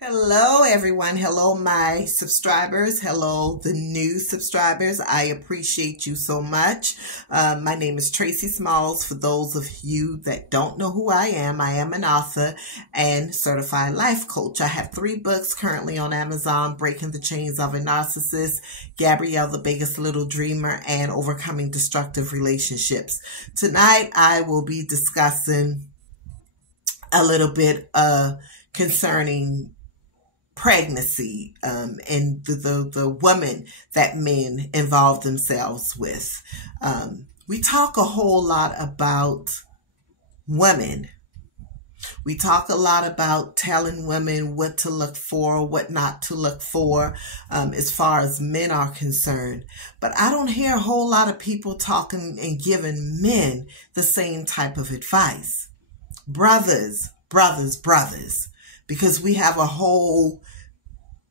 Hello, everyone. Hello, my subscribers. Hello, the new subscribers. I appreciate you so much. My name is Tracy Smalls. For those of you that don't know who I am an author and certified life coach. I have 3 books currently on Amazon: Breaking the Chains of a Narcissist, Gabrielle the Biggest Little Dreamer, and Overcoming Destructive Relationships. Tonight, I will be discussing a little bit concerning pregnancy and the women that men involve themselves with. We talk a whole lot about women. We talk a lot about telling women what to look for, what not to look for, as far as men are concerned. But I don't hear a whole lot of people talking and giving men the same type of advice. Brothers, because we have a whole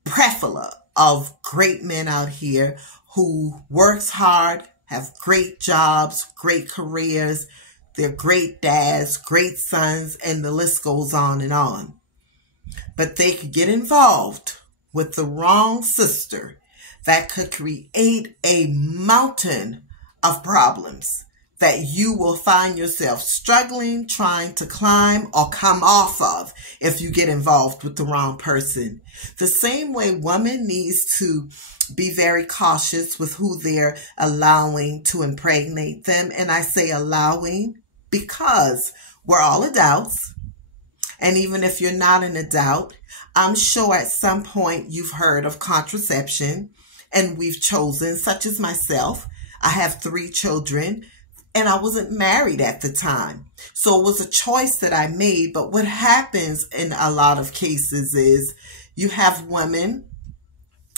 plethora of great men out here who works hard, have great jobs, great careers, they're great dads, great sons, and the list goes on and on. But they could get involved with the wrong sister that could create a mountain of problems that you will find yourself struggling, trying to climb or come off of if you get involved with the wrong person. The same way woman needs to be very cautious with who they're allowing to impregnate them. And I say allowing because we're all adults. And even if you're not an adult, I'm sure at some point you've heard of contraception, and we've chosen, such as myself. I have 3 children. And I wasn't married at the time. So it was a choice that I made. But what happens in a lot of cases is you have women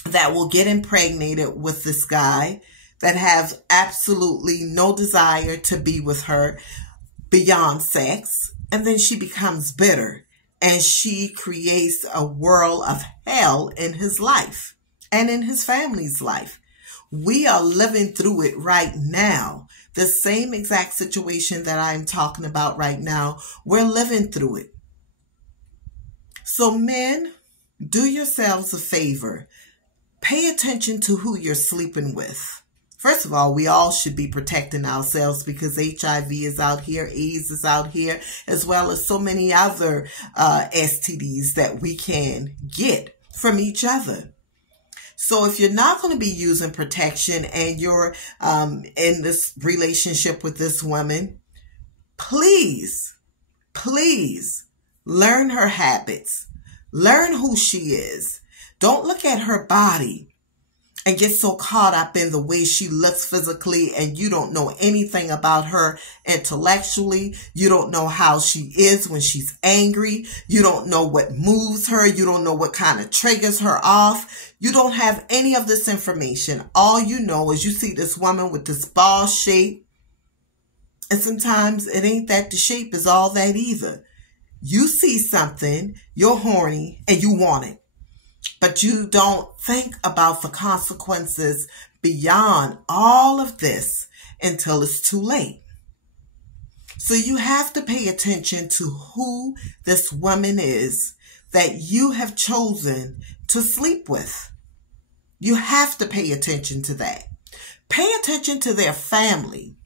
that will get impregnated with this guy that have absolutely no desire to be with her beyond sex. And then she becomes bitter and she creates a world of hell in his life and in his family's life. We are living through it right now. The same exact situation that I'm talking about right now, we're living through it. So men, do yourselves a favor. Pay attention to who you're sleeping with. First of all, we all should be protecting ourselves because HIV is out here, AIDS is out here, as well as so many other STDs that we can get from each other. So if you're not going to be using protection and you're in this relationship with this woman, please learn her habits. Learn who she is. Don't look at her body and get so caught up in the way she looks physically and you don't know anything about her intellectually. You don't know how she is when she's angry. You don't know what moves her. You don't know what kind of triggers her off. You don't have any of this information. All you know is you see this woman with this ball shape, and sometimes it ain't that the shape is all that either. You see something, you're horny, and you want it. But you don't think about the consequences beyond all of this until it's too late. So you have to pay attention to who this woman is that you have chosen to sleep with. You have to pay attention to that. Pay attention to their family.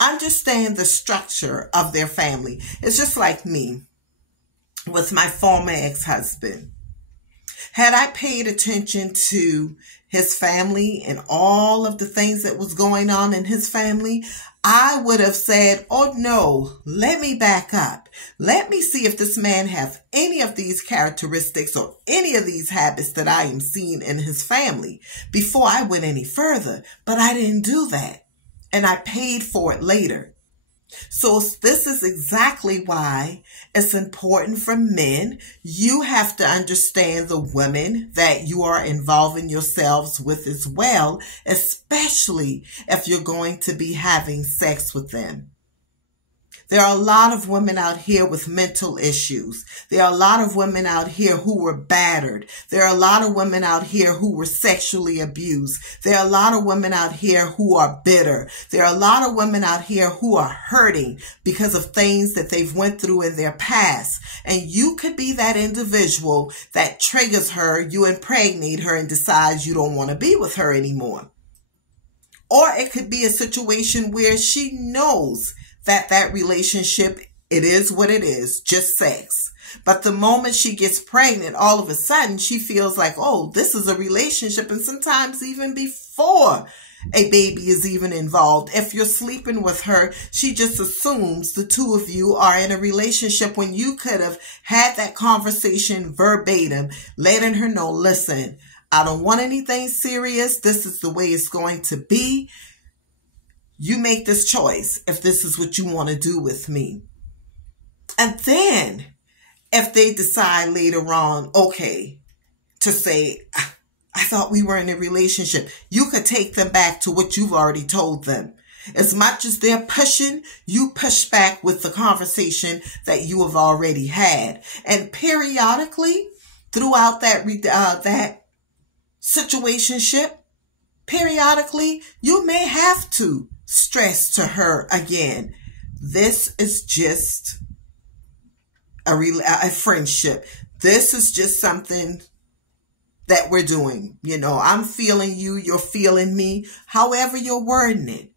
Understand the structure of their family. It's just like me with my former ex-husband. Had I paid attention to his family and all of the things that was going on in his family, I would have said, oh no, let me back up. Let me see if this man have any of these characteristics or any of these habits that I am seeing in his family before I went any further. But I didn't do that. And I paid for it later. So this is exactly why it's important for men. You have to understand the women that you are involving yourselves with as well, especially if you're going to be having sex with them. There are a lot of women out here with mental issues. There are a lot of women out here who were battered. There are a lot of women out here who were sexually abused. There are a lot of women out here who are bitter. There are a lot of women out here who are hurting because of things that they've went through in their past. And you could be that individual that triggers her, you impregnate her, and decides you don't want to be with her anymore. Or it could be a situation where she knows that relationship, it is what it is, just sex. But the moment she gets pregnant, all of a sudden she feels like, oh, this is a relationship. And sometimes even before a baby is even involved, if you're sleeping with her, she just assumes the two of you are in a relationship when you could have had that conversation verbatim, letting her know, listen, I don't want anything serious. This is the way it's going to be. You make this choice if this is what you want to do with me. And then if they decide later on, okay, to say, I thought we were in a relationship, you could take them back to what you've already told them. As much as they're pushing, you push back with the conversation that you have already had. And periodically throughout that situationship, periodically you may have to stress to her again, this is just a friendship. This is just something that we're doing. You know, I'm feeling you, you're feeling me, however you're wording it.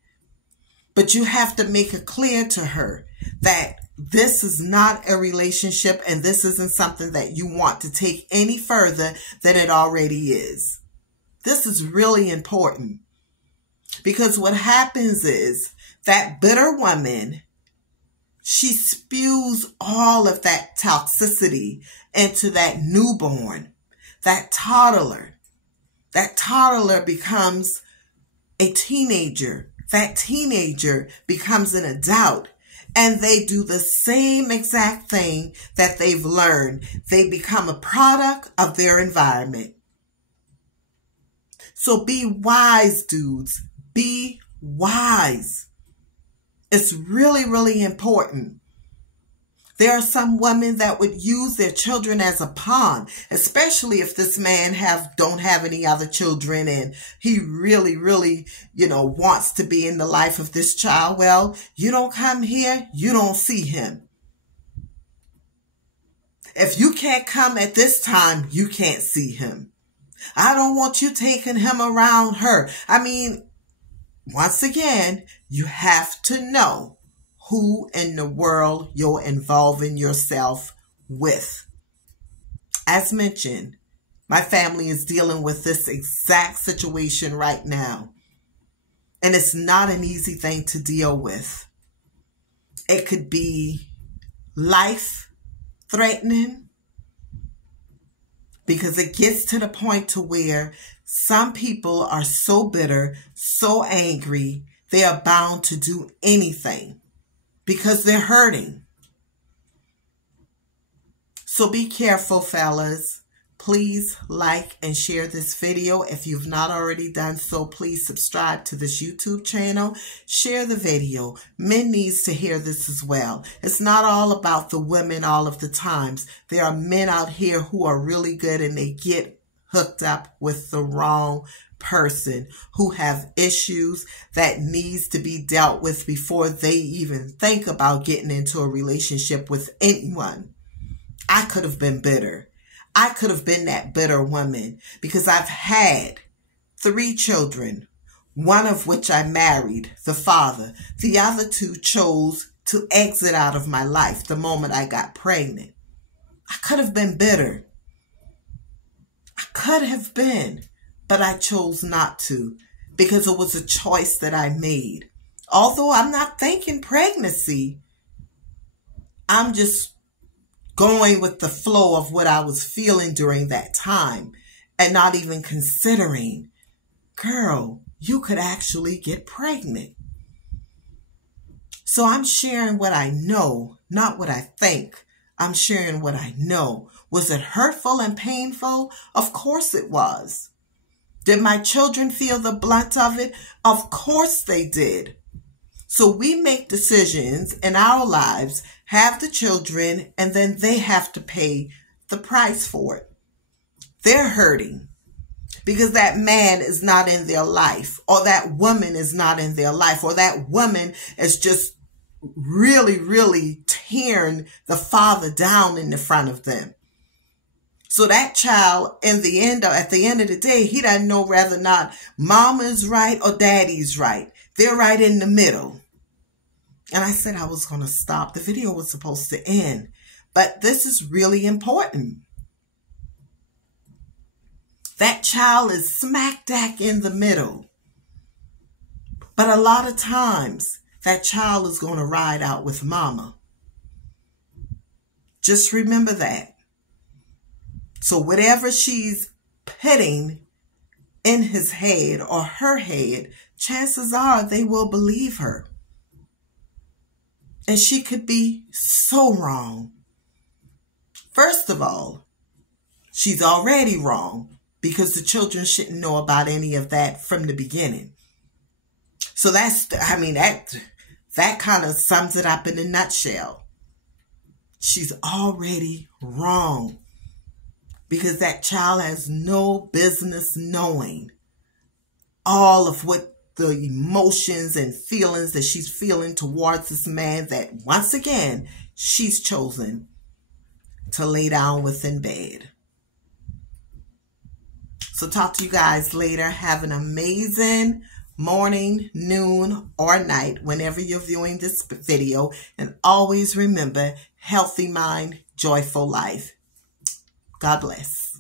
But you have to make it clear to her that this is not a relationship and this isn't something that you want to take any further than it already is. This is really important. Because what happens is that bitter woman, she spews all of that toxicity into that newborn, that toddler. That toddler becomes a teenager. That teenager becomes an adult. And they do the same exact thing that they've learned. They become a product of their environment. So be wise, dudes. Be wise. It's really, really important. There are some women that would use their children as a pawn, especially if this man don't have any other children and he really, really, wants to be in the life of this child. Well, you don't come here, you don't see him. If you can't come at this time, you can't see him. I don't want you taking him around her. I mean, once again, you have to know who in the world you're involving yourself with. As mentioned, my family is dealing with this exact situation right now. And it's not an easy thing to deal with. It could be life-threatening because it gets to the point to where some people are so bitter, so angry, they are bound to do anything because they're hurting. So be careful, fellas. Please like and share this video. If you've not already done so, please subscribe to this YouTube channel. Share the video. Men needs to hear this as well. It's not all about the women all of the times. There are men out here who are really good and they get hooked up with the wrong person, who have issues that needs to be dealt with before they even think about getting into a relationship with anyone. I could have been bitter. I could have been that bitter woman because I've had 3 children, one of which I married, the father. The other 2 chose to exit out of my life the moment I got pregnant. I could have been bitter. I could have been, but I chose not to because it was a choice that I made. Although I'm not thinking pregnancy, I'm just going with the flow of what I was feeling during that time and not even considering, girl, you could actually get pregnant. So I'm sharing what I know, not what I think. I'm sharing what I know. Was it hurtful and painful? Of course it was. Did my children feel the blunt of it? Of course they did. So we make decisions in our lives, have the children, and then they have to pay the price for it. They're hurting because that man is not in their life, or that woman is not in their life, or that woman is just really, really tearing the father down in the front of them. So that child, at the end of the day, he doesn't know whether or not mama's right or daddy's right. They're right in the middle. And I said I was going to stop. The video was supposed to end. But this is really important. That child is smack dab in the middle. But a lot of times, that child is going to ride out with mama. Just remember that. So whatever she's putting in his head or her head, chances are they will believe her. And she could be so wrong. First of all, she's already wrong because the children shouldn't know about any of that from the beginning. So that kind of sums it up in a nutshell. She's already wrong because that child has no business knowing all of what the emotions and feelings that she's feeling towards this man that, once again, she's chosen to lay down with in bed. So talk to you guys later. Have an amazing morning, noon, or night whenever you're viewing this video. And always remember, healthy mind, joyful life. God bless.